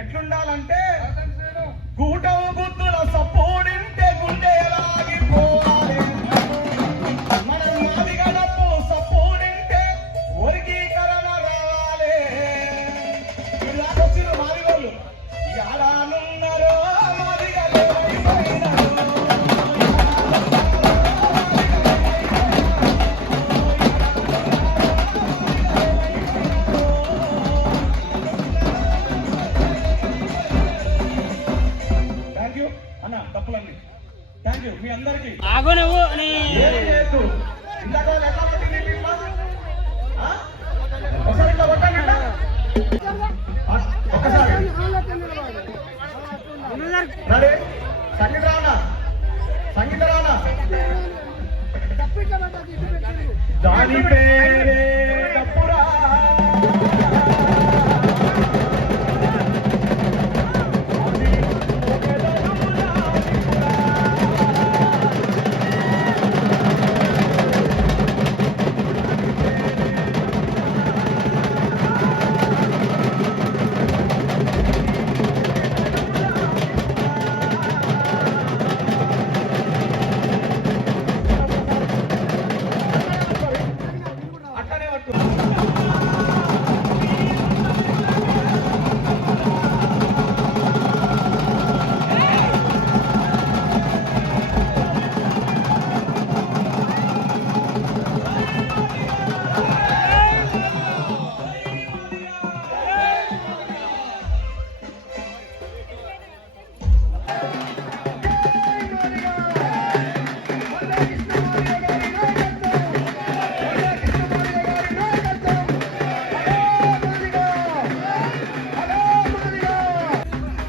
ఎట్లుండాలంటే గూటం గుద్దుల సపోడింటే గుండె ఎలాగిపోవాలి, మనం మాదిగా డప్పు సపోడింటే వర్గీకరణ రావాలి. ఇలాగొచ్చిన మాదిగోళ్ళు ఎలానున్నారో మాదిగా లేవైపోయినారు. తప్పులండి. థ్యాంక్ యూ మీ అందరికి. ఒకసారి ఇట్లా కొట్టండి, ఒక్కసారి రెడీ. సంగీత రానా, సంగీత రానా, దాని పేరే తప్పురా.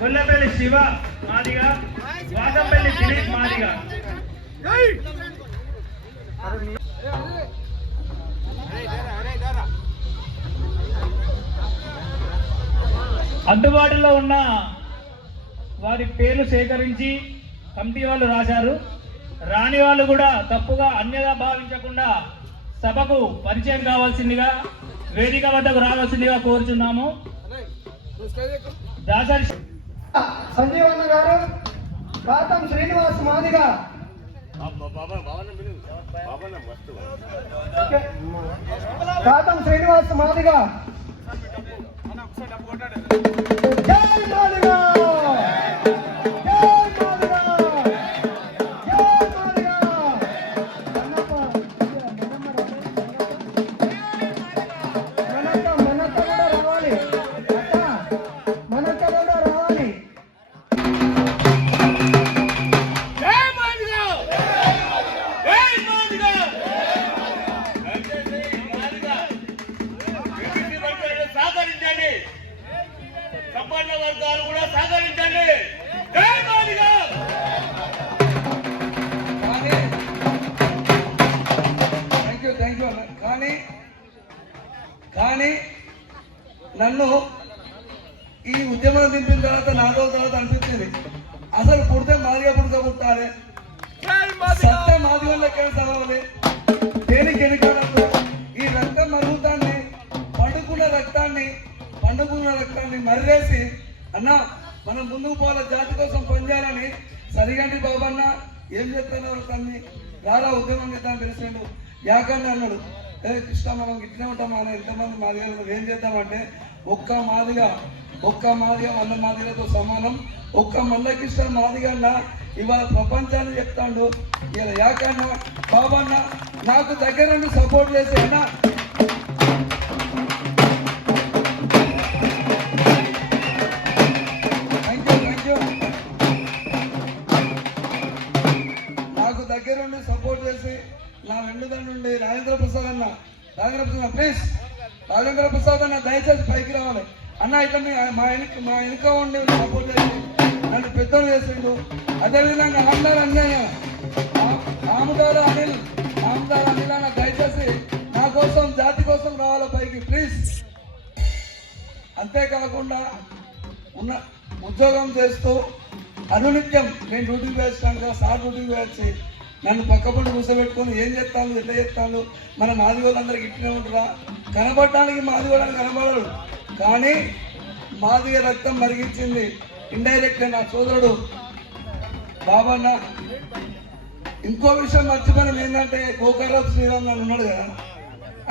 కొల్లపల్లి శివ మాదిగా, వాసంపల్లి దిలీప్ మాదిగా. అందుబాటులో ఉన్న వారి పేర్లు సేకరించి కమిటీ వాళ్ళు రాశారు. రాని వాళ్ళు కూడా తప్పుగా అన్యదా భావించకుండా సభకు పరిచయం కావాల్సిందిగా, వేదిక వద్దకు రావాల్సిందిగా కోరుచున్నాము. దాసరి సంజీవన్న గారు, కాతం శ్రీనివాస్ మాదిగా, కాతం శ్రీనివాస్ మాదిగా, జై మాదిగా, సంపన్న వర్గాలు కూడా సహకరించండి. జై మాదిగా. Thank you. కానీ నన్ను ఈ ఉద్యమం దింపిన తర్వాత 4 రోజుల తర్వాత అనిపించింది, అసలు పుడితే మాదిగా పుట్టాలి, సత్య మాదిగా లెక్క చదవాలి, దేనికి ఎన్నికలకు ఈ రక్తం మరుగుతాన్ని, పండుకున్న రక్తాన్ని పండుగ రక్తాన్ని మర్రేసి అన్న మనం ముందుకు పోవాల జాతి కోసం పనిచేయాలని సరిగంటి బాబన్న ఏం చెప్తున్నారు తన్ని రారా ఉద్యమం చేద్దాం తెలిసిండు యాకండి అన్నాడు. కృష్ణ మనం ఇట్లే ఉంటాం మన ఎంతమంది మాదిగలు ఏం చేద్దామంటే ఒక్క మాదిగా 100 మాదిగలతో సమానం. ఒక్క మల్లకృష్ణ మాదిగన్న ఇవాళ ప్రపంచాన్ని చెప్తాడు. ఇలా యాకన్న బాబన్న నాకు దగ్గర నుండి సపోర్ట్ చేసి అన్నా దగ్గర నుండి సపోర్ట్ చేసి నా వెండుదల నుండి రాజేంద్ర ప్రసాద్ అన్న ప్లీజ్ రాజేంద్ర ప్రసాద్ అన్న దయచేసి పైకి రావాలి అన్న. ఇట్లా మా వెనుక ఉండి సపోర్ట్ చేసి నన్ను పెద్దలు చేసిండు. అదేవిధంగా ఆముదార అనిల్ అన్న దయచేసి నా కోసం జాతి కోసం రావాలి పైకి ప్లీజ్. అంతేకాకుండా ఉన్న ఉద్యోగం చేస్తూ అనునిత్యం నేను డ్యూటీకి వేసినాక సార్ డ్యూటీకి వేసి నన్ను పక్కపండి కూర్చోబెట్టుకొని ఏం చేస్తాను ఎట్లా చేస్తాను మన మాదిగోళ్ళందరికి ఇట్లనే ఉంటారా కనబడటానికి మాదిగోళ్ళని కనబడడు కానీ మాదిగ రక్తం మరిగించింది ఇండైరెక్ట్ నా సోదరుడు బాబన్న. ఇంకో విషయం మర్చిపోయిన ఏంటంటే గోకర్రపు శ్రీరామ్ నన్ను ఉన్నాడు కదా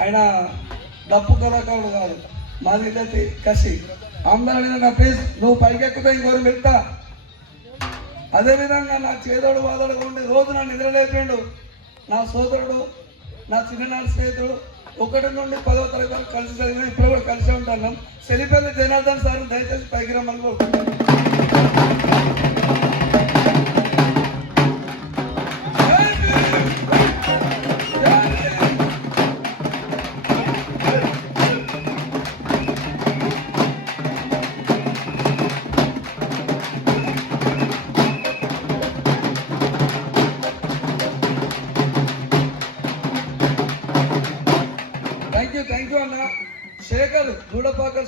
ఆయన డప్పు కళాకారుడు కాదు మాదిగ కసి అందరూ నా ప్లీజ్ నువ్వు పైకెక్కితే ఇంకోరు వెళ్తా. అదేవిధంగా నా చేదోడు వాదోడుగా ఉండి రోజు నన్ను నిద్రలేపిండు నా సోదరుడు నా చిన్ననాటి స్నేహితుడు 1 నుండి 10వ తరగతి వరకు కలిసి చదివిన ఇప్పుడు కూడా కలిసి ఉంటాను. సెలిపల్లి జనార్దన్ సార్ దయచేసి పైకి రమ్మని థ్యాంక్ యూ అన్న.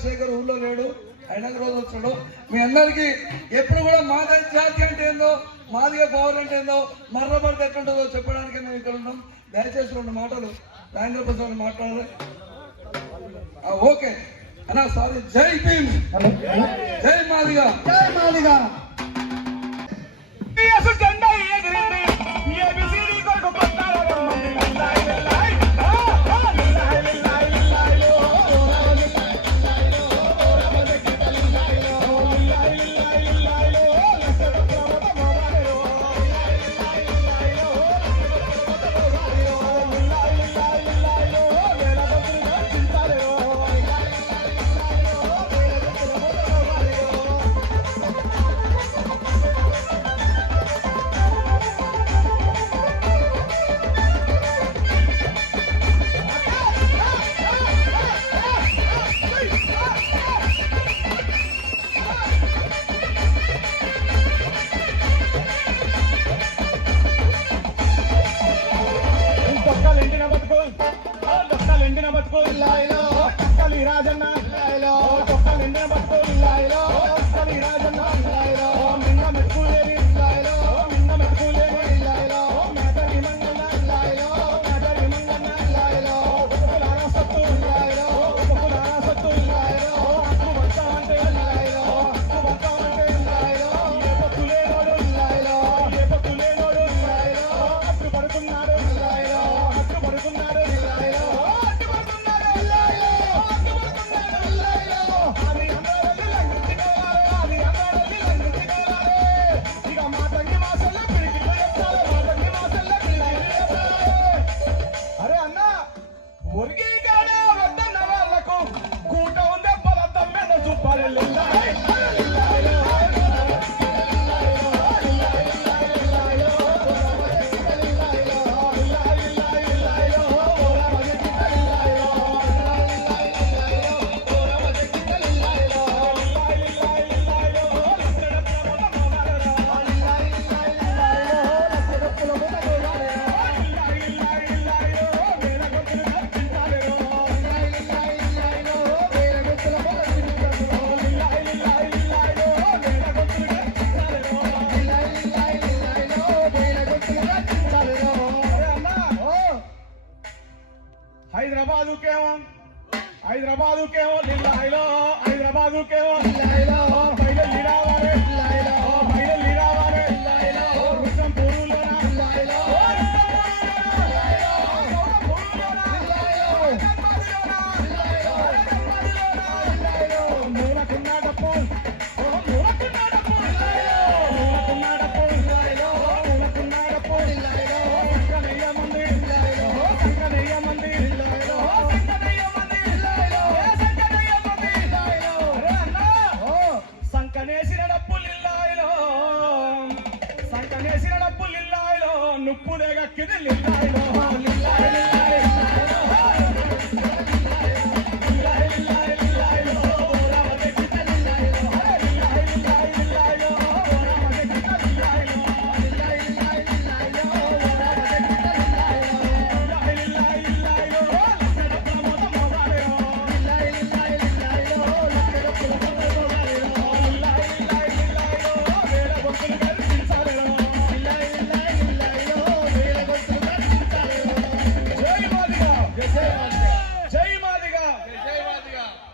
శేఖర్ ఊళ్ళో లేడు, అయినా రోజు వచ్చాడు. మీ అందరికీ ఎప్పుడు కూడా మాదిగ జాతి అంటే ఏందో మాదిగ పవర్ అంటే ఏందో మర్రబడితే ఎట్లుంటుందో చెప్పడానికి మేము ఇక్కడ ఉన్నాం. దయచేసి 2 మాటలు రాజేంద్ర ప్రసాద్ మాట్లాడాలి. ఓకే అన్నా సారీ. జై భీమ్, జై మాదిగ, జై మాదిగ. హైదరాబాదుకేమో లిల్లాయిలో హైదరాబాద్ హైదరాబాదు के वो पहले लीरावारे पहले लीरावारे रुस्तम पुरुलोना నుప్పుదేగక్కిది లిల్లాయిలో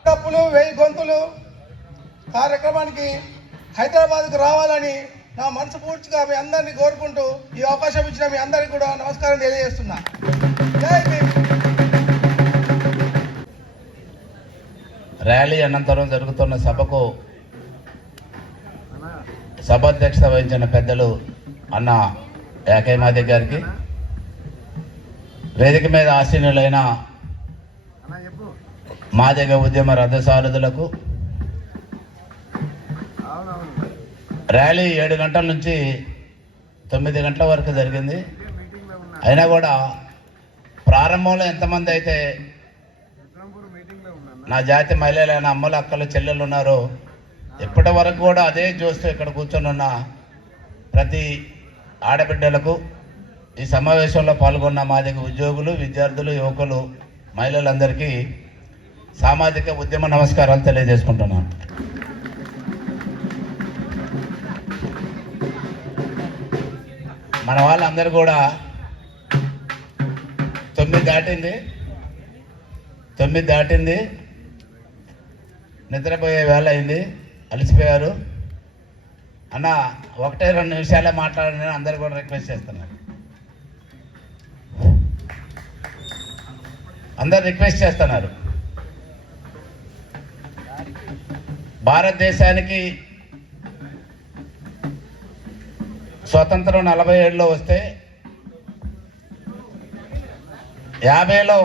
డప్పులు 1000 గొంతులు కార్యక్రమానికి హైదరాబాద్కు రావాలని నా మనసు పూర్తిగా మీ అందరినీ కోరుకుంటూ ఈ అవకాశం ఇచ్చిన మీ అందరికీ కూడా నమస్కారం తెలియజేస్తున్నా. జై భీమ్. ర్యాలీ అనంతరం జరుగుతున్న సభకు సభాధ్యక్షత వహించిన పెద్దలు అన్న యాకైమాది గారికి, వేదిక మీద ఆసీనులైన మాదిగ ఉద్యమ రథసారథులకు, ర్యాలీ 7 గంటల నుంచి 9 గంటల వరకు జరిగింది. అయినా కూడా ప్రారంభంలో ఎంతమంది అయితే నా జాతి మహిళలైన అమ్మలు అక్కలు చెల్లెలు ఉన్నారో ఇప్పటి వరకు కూడా అదే చూస్తూ ఇక్కడ కూర్చొని ఉన్న ప్రతి ఆడబిడ్డలకు, ఈ సమావేశంలో పాల్గొన్న మాదిగ ఉద్యోగులు, విద్యార్థులు, యువకులు, మహిళలందరికీ సామాజిక ఉద్యమ నమస్కారాలు తెలియజేసుకుంటున్నాను. మన వాళ్ళందరూ కూడా 9 దాటింది, నిద్రపోయే వేళ అయింది, అలసిపోయారు అన్న. 1-2 నిమిషాలే మాట్లాడని అందరు కూడా రిక్వెస్ట్ చేస్తున్నారు. అందరు రిక్వెస్ట్ చేస్తున్నారు. భారతదేశానికి స్వతంత్రం 47లో వస్తే 50లో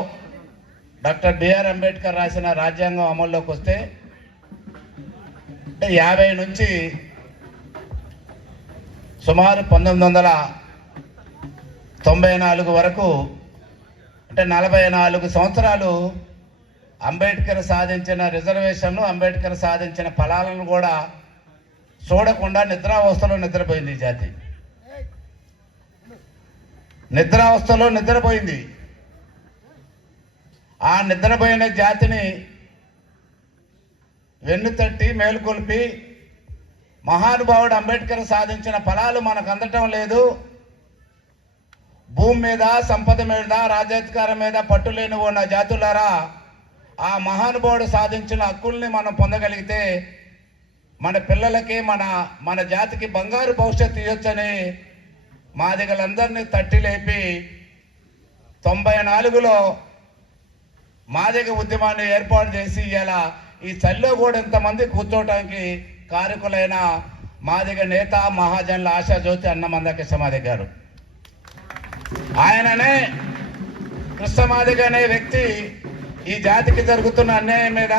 డాక్టర్ బిఆర్ అంబేద్కర్ రాసిన రాజ్యాంగం అమల్లోకి వస్తే, అంటే 50 నుంచి సుమారు 1994 వరకు, అంటే 44 సంవత్సరాలు అంబేద్కర్ సాధించిన రిజర్వేషన్లు, అంబేద్కర్ సాధించిన ఫలాలను కూడా చూడకుండా నిద్రావస్థలో నిద్రపోయింది ఈ జాతి. నిద్రావస్థలో నిద్రపోయింది. ఆ నిద్రపోయిన జాతిని వెన్నుతట్టి మేలుకొల్పి, మహానుభావుడు అంబేద్కర్ సాధించిన ఫలాలు మనకు అందటం లేదు, భూమి మీద, సంపద మీద, రాజ్యాధికారం మీద పట్టులేని ఉన్న జాతులారా, ఆ మహానుభావుడు సాధించిన హక్కుల్ని మనం పొందగలిగితే మన పిల్లలకి, మన జాతికి బంగారు భవిష్యత్తు ఇవ్వచ్చని మాదిగలందరినీ తట్టి లేపి 94లో మాదిగ ఉద్యమాన్ని ఏర్పాటు చేసి ఇలా ఈ చలిలో కూడా ఇంతమంది కూర్చోవటానికి కారకులైన మాదిగ నేత, మహాజనుల ఆశాజ్యోతి అన్న మందకృష్ణమాదిగ గారు. ఆయననే కృష్ణమాదిగ అనే వ్యక్తి ఈ జాతికి జరుగుతున్న అన్యాయం మీద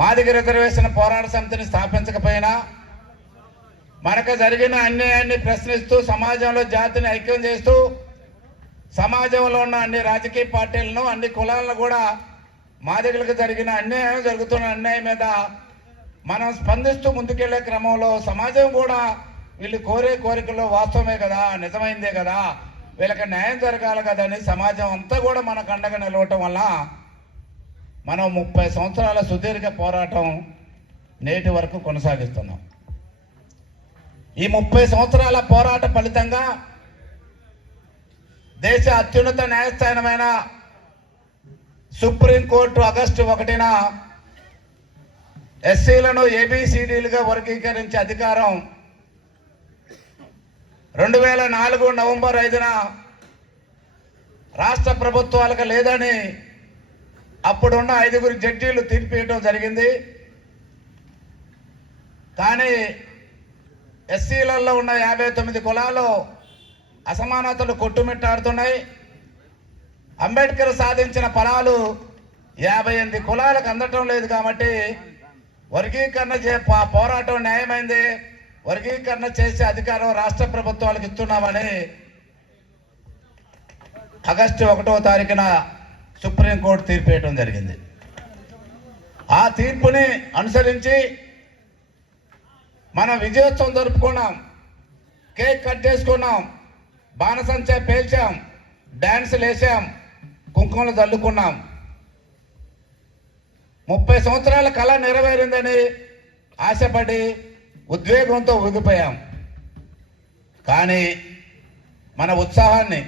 మాదిగ రిజర్వేషన్ పోరాట సమితిని స్థాపించకపోయినా, మనకు జరిగిన అన్యాయాన్ని ప్రశ్నిస్తూ, సమాజంలో జాతిని ఐక్యం చేస్తూ, సమాజంలో ఉన్న అన్ని రాజకీయ పార్టీలను, అన్ని కులాలను కూడా మాదిగలకు జరిగిన అన్యాయం, జరుగుతున్న అన్యాయం మీద మనం స్పందిస్తూ ముందుకెళ్లే క్రమంలో సమాజం కూడా వీళ్ళు కోరే కోరికల్లో వాస్తవమే కదా, నిజమైందే కదా, వీళ్ళకి న్యాయం జరగాలి కదా అని సమాజం అంతా కూడా మనకు అండగా నిలవటం వల్ల మనం 30 సంవత్సరాల సుదీర్ఘ పోరాటం నేటి వరకు కొనసాగిస్తున్నాం. ఈ 30 సంవత్సరాల పోరాట ఫలితంగా దేశ అత్యున్నత న్యాయస్థానమైన సుప్రీంకోర్టు ఆగస్టు 1న ఎస్సీలను ఏబిసిడీలుగా వర్గీకరించే అధికారం 2004 నవంబర్ 5న రాష్ట్ర ప్రభుత్వాలకు లేదని అప్పుడున్న 5 జడ్జీలు తీర్పు ఇవ్వడం జరిగింది. కానీ ఎస్సీలలో ఉన్న 59 కులాలు అసమానతలు కొట్టుమిట్టాడుతున్నాయి. అంబేద్కర్ సాధించిన ఫలాలు 58 కులాలకు అందటం లేదు. కాబట్టి వర్గీకరణ పోరాటం న్యాయమైంది. వర్గీకరణ చేసే అధికారం రాష్ట్ర ప్రభుత్వాలకు ఇస్తున్నామని ఆగస్టు 1వ తారీఖున సుప్రీంకోర్టు తీర్పు ఇవ్వడం జరిగింది. ఆ తీర్పుని అనుసరించి మనం విజయోత్సవం జరుపుకున్నాం, కేక్ కట్ చేసుకున్నాం, బాణసంచా పేల్చాం, డాన్సులు వేసాం, కుంకుమలు చల్లుకున్నాం. 30 సంవత్సరాల కళ నెరవేరిందని ఆశపడి ఉద్వేగంతో ఊగిపోయాం. కానీ మన ఉత్సాహాన్ని,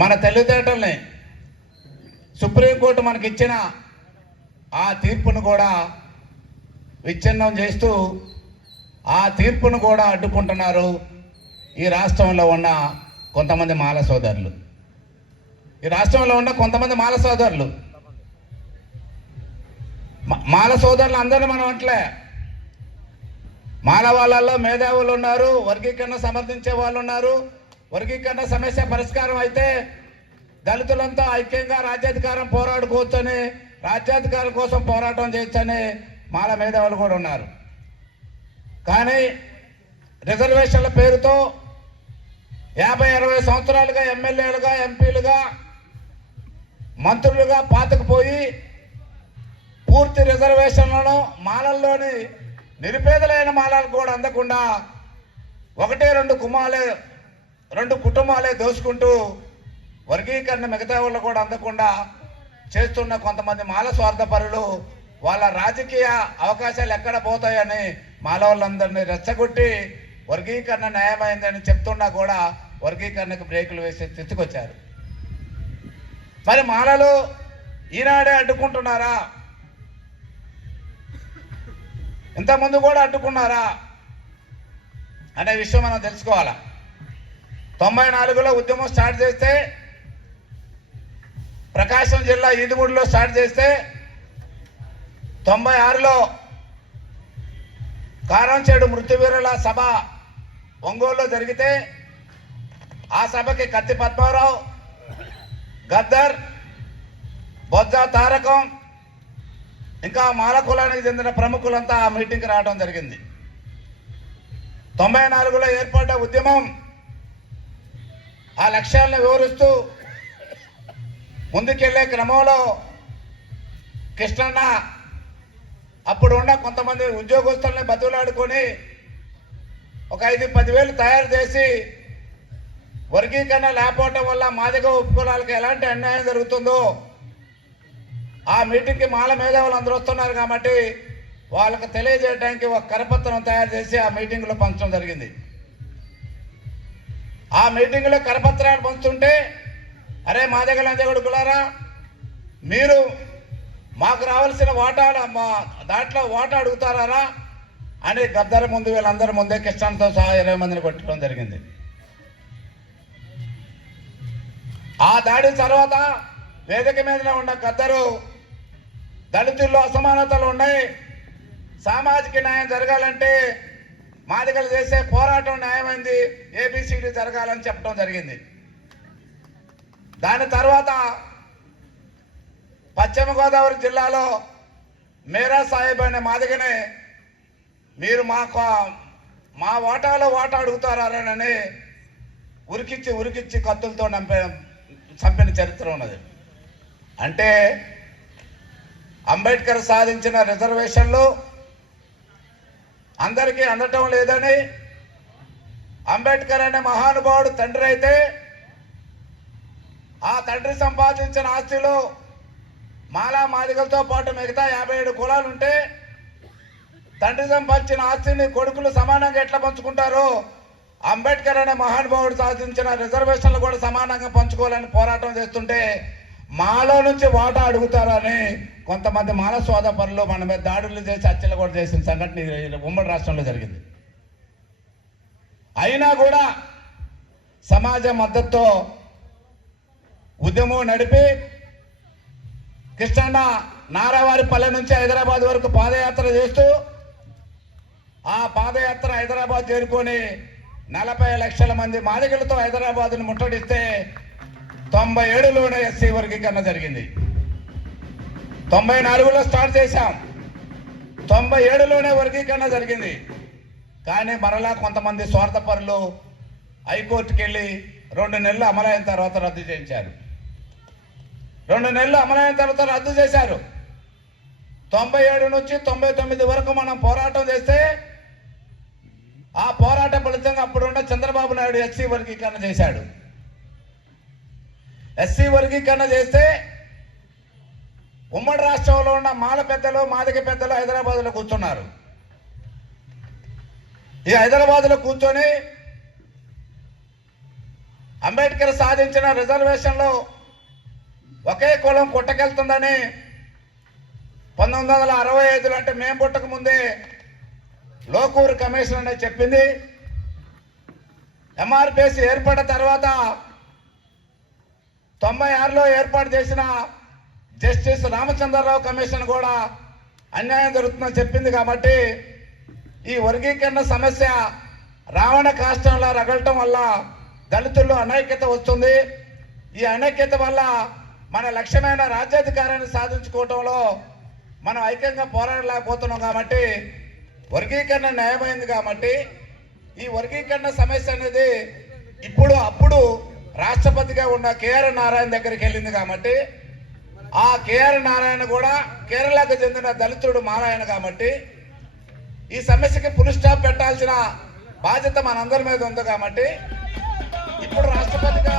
మన తెలివితేటల్ని సుప్రీంకోర్టు మనకిచ్చిన ఆ తీర్పును కూడా విచ్ఛిన్నం చేస్తూ ఆ తీర్పును కూడా అడ్డుకుంటున్నారు ఈ రాష్ట్రంలో ఉన్న కొంతమంది మాల సోదరులు. ఈ రాష్ట్రంలో ఉన్న కొంతమంది మాల సోదరులు అందరినీ మనం అంటలే. మాల వాళ్ళల్లో మేధావులు ఉన్నారు, వర్గీకరణ సమర్థించే వాళ్ళు ఉన్నారు. వర్గీకరణ సమస్య పరిష్కారం అయితే దళితులంతా ఐక్యంగా రాజ్యాధికారం పోరాడుకోవచ్చని, రాజ్యాధికారం కోసం పోరాటం చేయొచ్చని మాల మేధావులు కూడా ఉన్నారు. కానీ రిజర్వేషన్ల పేరుతో 50-60 సంవత్సరాలుగా ఎమ్మెల్యేలుగా, ఎంపీలుగా, మంత్రులుగా పాతుకుపోయి పూర్తి రిజర్వేషన్లను మాలల్లోని నిరుపేదలైన మాలలకు కూడా అందకుండా 1-2 కుటుంబాలే దోచుకుంటూ వర్గీకరణ మిగతా వాళ్ళు కూడా అందకుండా చేస్తున్న కొంతమంది మాల స్వార్థపరులు వాళ్ళ రాజకీయ అవకాశాలు ఎక్కడ పోతాయని మాల వాళ్ళందరినీ రెచ్చగొట్టి వర్గీకరణ న్యాయమైందని చెప్తున్నా కూడా వర్గీకరణకు బ్రేకులు వేసి తెచ్చుకొచ్చారు. మరి మాలలు ఈనాడే అడ్డుకుంటున్నారా? ఇంతకుముందు కూడా అడ్డుకున్నారా అనే విషయం మనం తెలుసుకోవాలా. 94లో ఉద్యమం స్టార్ట్ చేస్తే, ప్రకాశం జిల్లా ఈదుగూడిలో స్టార్ట్ చేస్తే, 96లో కారంచేడు మృత్యువీరుల సభ ఒంగోలులో జరిగితే ఆ సభకి కత్తి పద్మారావు, గద్దర్, బొజ్జ తారకం, ఇంకా మాల కులానికి చెందిన ప్రముఖులంతా ఆ మీటింగ్కి రావడం జరిగింది. 94లో ఏర్పడ్డ ఉద్యమం ఆ లక్ష్యాలను వివరిస్తూ ముందుకెళ్లే క్రమంలో కృష్ణన్న అప్పుడు ఉన్న కొంతమంది ఉద్యోగస్తుల్ని బతులాడుకొని ఒక 5-10 వేలు తయారు చేసి వర్గీకరణ లేకపోవటం వల్ల మాదిగ ఉపకులాలకు ఎలాంటి అన్యాయం జరుగుతుందో ఆ మీటింగ్కి మాల మేధావులు అందరూ వస్తున్నారు కాబట్టి వాళ్ళకు తెలియజేయడానికి ఒక కరపత్రం తయారు చేసి ఆ మీటింగ్లో పంచడం జరిగింది. ఆ మీటింగ్లో కరపత్రాలు పంచుతుంటే, అరే మాదిగ లంజగొడుకులారా, మీరు మాకు రావాల్సిన వాటాలు మా దాంట్లో వాటా అడుగుతారా అని గద్దర్ ముందు వీళ్ళందరి ముందే కృష్ణతో సహా 20 మందిని కొట్టడం జరిగింది. ఆ దాడి తర్వాత వేదిక మీదనే ఉన్న గద్దరు దళితుల్లో అసమానతలు ఉన్నాయి, సామాజిక న్యాయం జరగాలంటే మాదిగలు చేసే పోరాటం న్యాయమైంది, ఏబిసిడి జరగాలని చెప్పడం జరిగింది. దాని తర్వాత పశ్చిమ గోదావరి జిల్లాలో మేరా సాహెబ్ అనే మాదిగనే మీరు మా వాటాలో వాటా అడుగుతారని ఉరికిచ్చి కత్తులతో చంపిన చరిత్ర ఉన్నది. అంటే అంబేద్కర్ సాధించిన రిజర్వేషన్లు అందరికీ అందటం లేదని, అంబేద్కర్ అనే మహానుభావుడు తండ్రి అయితే ఆ తండ్రి సంపాదించిన ఆస్తిలో మాలా మాదిగలతో పాటు మిగతా 57 కులాలు ఉంటే తండ్రి సంపాదించిన ఆస్తిని కొడుకులు సమానంగా ఎట్లా పంచుకుంటారో అంబేద్కర్ అనే మహానుభావుడు సాధించిన రిజర్వేషన్లు కూడా సమానంగా పంచుకోవాలని పోరాటం చేస్తుంటే మాలో నుంచి వాటా అడుగుతారని కొంతమంది మాల సోదపరులు మన మీద దాడులు చేసి హత్యలు కూడా చేసిన సంఘటన ఈ ఉమ్మడి రాష్ట్రంలో జరిగింది. అయినా కూడా సమాజ మద్దతుతో ఉద్యమం నడిపి కృష్ణన్న నారావారిపల్లె నుంచి హైదరాబాద్ వరకు పాదయాత్ర చేస్తూ ఆ పాదయాత్ర హైదరాబాద్ చేరుకొని 40 లక్షల మంది మాదిగలతో హైదరాబాద్ను ముట్టడిస్తే 97లోనే ఎస్సీ వర్గీకరణ జరిగింది. 94లో స్టార్ట్ చేశాం, 97లోనే వర్గీకరణ జరిగింది. కానీ మరలా కొంతమంది స్వార్థపరులు హైకోర్టుకి వెళ్ళి 2 నెలలు అమలైన తర్వాత రద్దు చేయించారు. 2 నెలలు అమలైన తర్వాత రద్దు చేశారు. 97 నుంచి 99 వరకు మనం పోరాటం చేస్తే ఆ పోరాట ఫలితంగా అప్పుడున్న చంద్రబాబు నాయుడు ఎస్సీ వర్గీకరణ చేశాడు. ఎస్సీ వర్గీకరణ చేస్తే ఉమ్మడి రాష్ట్రంలో ఉన్న మాల పెద్దలు మాదిగ పెద్దలు హైదరాబాద్లో కూర్చున్నారు. ఈ హైదరాబాద్లో కూర్చొని అంబేద్కర్ సాధించిన రిజర్వేషన్లో ఒకే కులం కొట్టకెళ్తుందని 1965 అంటే మేము పుట్టక ముందే లోకూరు కమిషన్ అనేది చెప్పింది. ఎంఆర్పిఎస్ ఏర్పడిన తర్వాత 96లో ఏర్పాటు చేసిన జస్టిస్ రామచంద్రరావు కమిషన్ కూడా అన్యాయం జరుగుతుందని చెప్పింది. కాబట్టి ఈ వర్గీకరణ సమస్య రావణ కాష్టంలో రగలటం వల్ల దళితుల్లో అనైక్యత వస్తుంది. ఈ అనైక్యత వల్ల మన లక్ష్యమైన రాజ్యాధికారాన్ని సాధించుకోవటంలో మనం ఐక్యంగా పోరాడలేకపోతున్నాం. కాబట్టి వర్గీకరణ న్యాయమైంది. కాబట్టి ఈ వర్గీకరణ సమస్య అనేది అప్పుడు రాష్ట్రపతిగా ఉన్న కేఆర్ నారాయణ దగ్గరికి వెళ్ళింది. కాబట్టి ఆ కేఆర్ నారాయణ కూడా కేరళకు చెందిన దళితుడు మారాయణ. కాబట్టి ఈ సమస్యకి ఫుల్ స్టాప్ పెట్టాల్సిన బాధ్యత మనందరి మీద ఉంది. కాబట్టి ఇప్పుడు రాష్ట్రపతిగా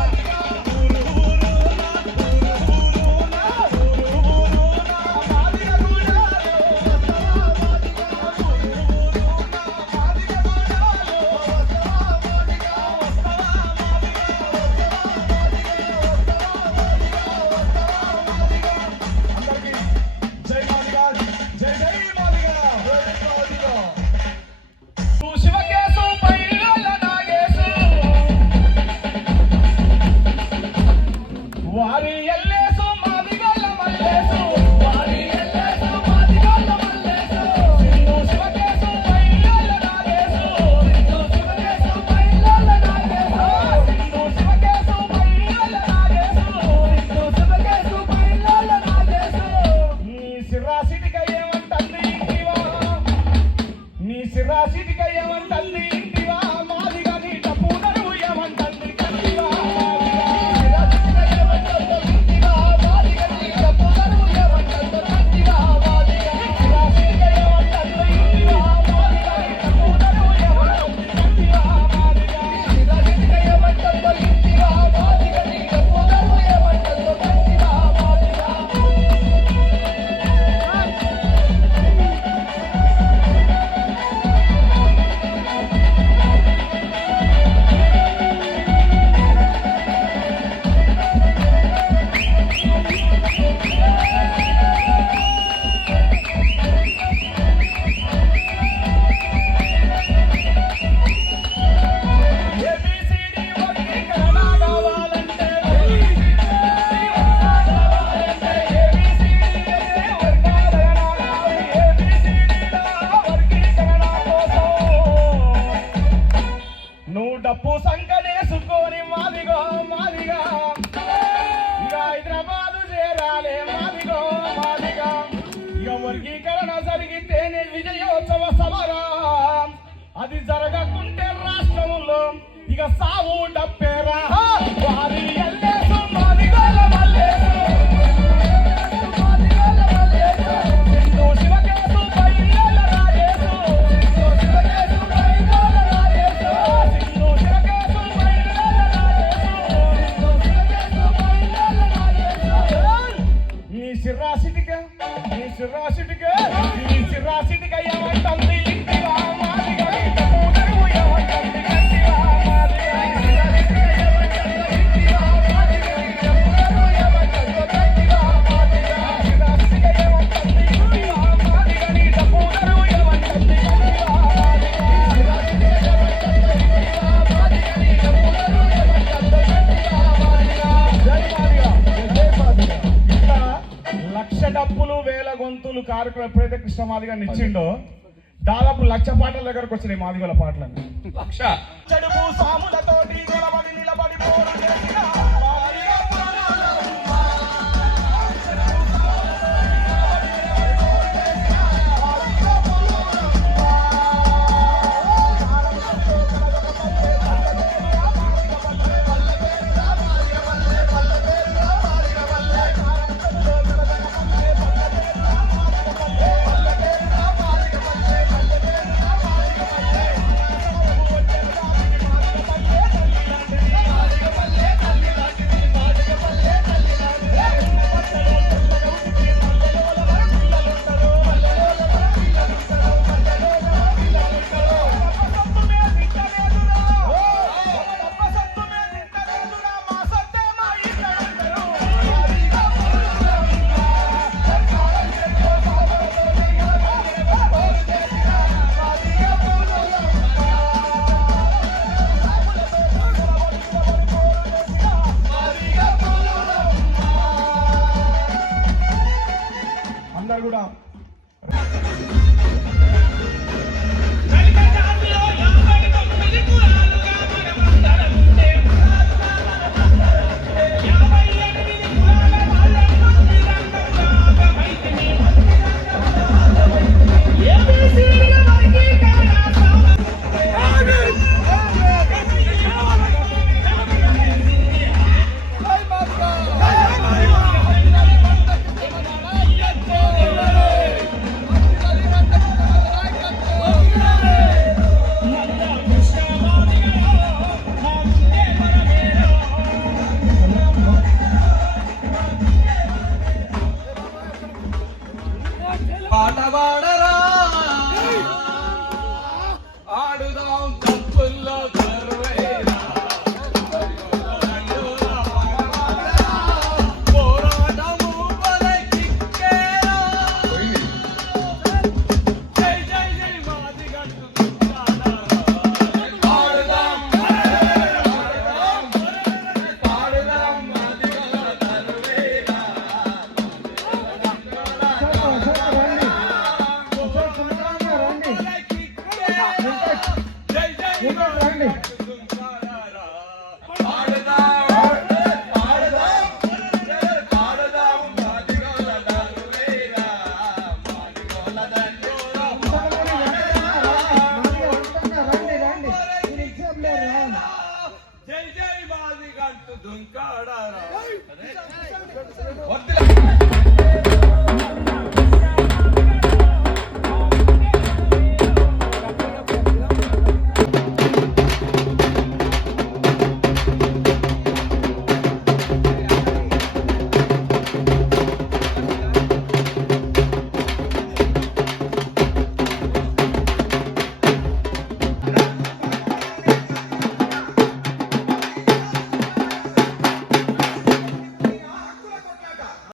డప్పు సంకనేసుకొని మాదిగో మాదిగా ఇక హైదరాబాదు చేరాలే మాదిగో మాదిగా ఇక వర్గీకరణ జరిగితేనే విజయోత్సవ సమరా అది జరగకుంటే రాష్ట్రంలో ఇక సావు డప్పేరా వారి ఎల్లేసు మాదిగోల మల్లేసు సింధు శివకేసు పైల రాజేసు సింధు శివకేసు పైల రాజేసు సిరాసిటిగా ఏమంటుంది ఇంటివా మాదిగా పూనరువు ఏమంటుంది గట్టివా మాదిగా సిరాసిటిగా ఏమంటుంది ఇంటివా మాదిగా పూనరువు ఏమంటుంది లక్ష డప్పులు వేల గొంతులు కార్యక్రమం ఎప్పుడైతే కృష్ణ మాదిగ ఇచ్చిండో దాదాపు 1,00,000 పాటల దగ్గరకు వచ్చినాయి మాదిగల పాటలు. చెడుపు సాములతోటి నిలబడి నిలబడి పోరు చేసిన మాదిగ అందరు కూడా పాట పాడ